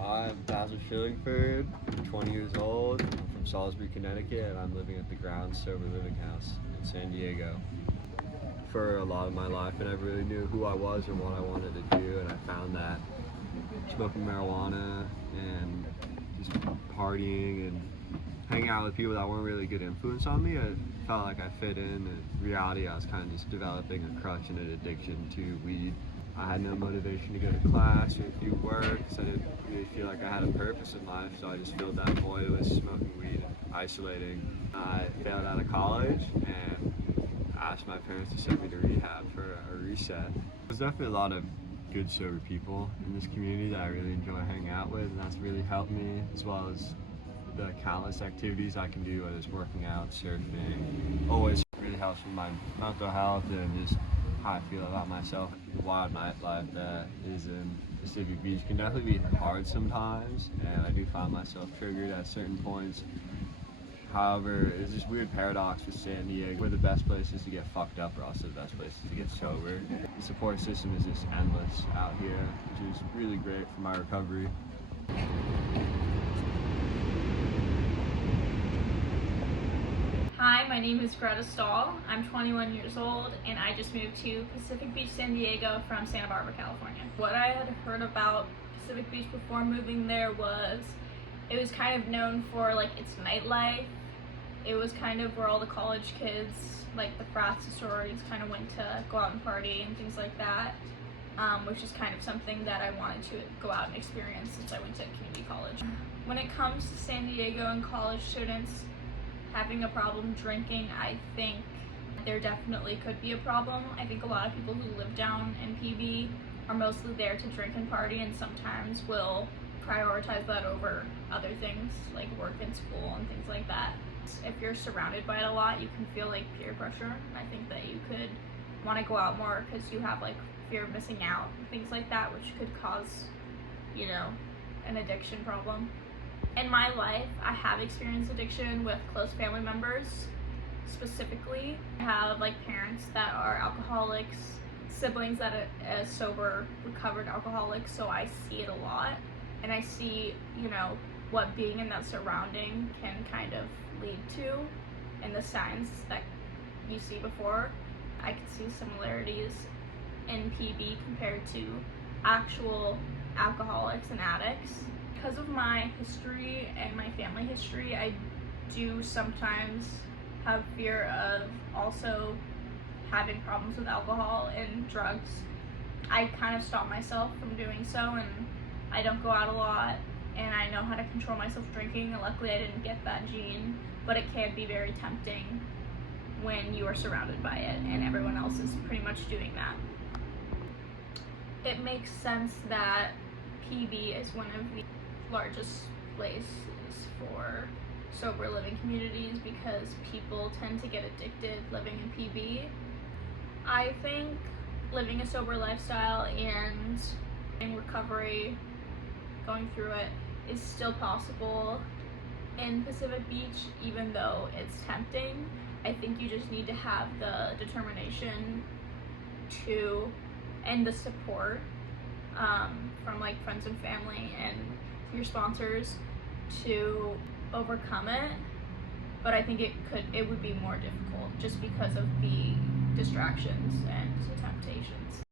I'm Basil Shillingford, 20 years old. I'm from Salisbury, Connecticut, and I'm living at the Ground Sober Living House in San Diego. For a lot of my life, I never really knew who I was or what I wanted to do, and I found that smoking marijuana and just partying and hanging out with people that weren't really a good influence on me, I felt like I fit in. In reality, I was kind of just developing a crutch and an addiction to weed. I had no motivation to go to class or do work, so I didn't really feel like I had a purpose in life, so I just filled that void with smoking weed and isolating. I failed out of college and asked my parents to send me to rehab for a reset. There's definitely a lot of good sober people in this community that I really enjoy hanging out with, and that's really helped me, as well as the countless activities I can do, whether it's working out, surfing. Always really helps with my mental health and just how I feel about myself. The wild nightlife that is in Pacific Beach can definitely be hard sometimes, and I do find myself triggered at certain points. However, it's this weird paradox with San Diego, where the best places to get fucked up are also the best places to get sober. The support system is just endless out here, which is really great for my recovery. Hi, my name is Greta Stahl. I'm 21 years old and I just moved to Pacific Beach, San Diego from Santa Barbara, California. What I had heard about Pacific Beach before moving there was it was kind of known for like its nightlife. It was kind of where all the college kids, like the frats and sororities, kind of went to go out and party and things like that, which is kind of something that I wanted to go out and experience since I went to community college. When it comes to San Diego and college students having a problem drinking, I think there definitely could be a problem. I think a lot of people who live down in PB are mostly there to drink and party, and sometimes will prioritize that over other things like work and school and things like that. If you're surrounded by it a lot, you can feel like peer pressure, and I think that you could want to go out more because you have like fear of missing out and things like that, which could cause, you know, an addiction problem. In my life, I have experienced addiction with close family members. Specifically, I have like parents that are alcoholics, siblings that are sober, recovered alcoholics, so I see it a lot. And I see, you know, what being in that surrounding can kind of lead to and the signs that you see before. I can see similarities in PB compared to actual alcoholics and addicts. Because of my history and my family history, I do sometimes have fear of also having problems with alcohol and drugs. I kind of stop myself from doing so, and I don't go out a lot, and I know how to control myself drinking, and luckily I didn't get that gene, but it can be very tempting when you are surrounded by it and everyone else is pretty much doing that. It makes sense that PB is one of the largest places for sober living communities because people tend to get addicted living in PB. I think living a sober lifestyle and in recovery, going through it, is still possible in Pacific Beach, even though it's tempting. I think you just need to have the determination to, and the support from like friends and family and your sponsors to overcome it. But I think it would be more difficult just because of the distractions and the temptations.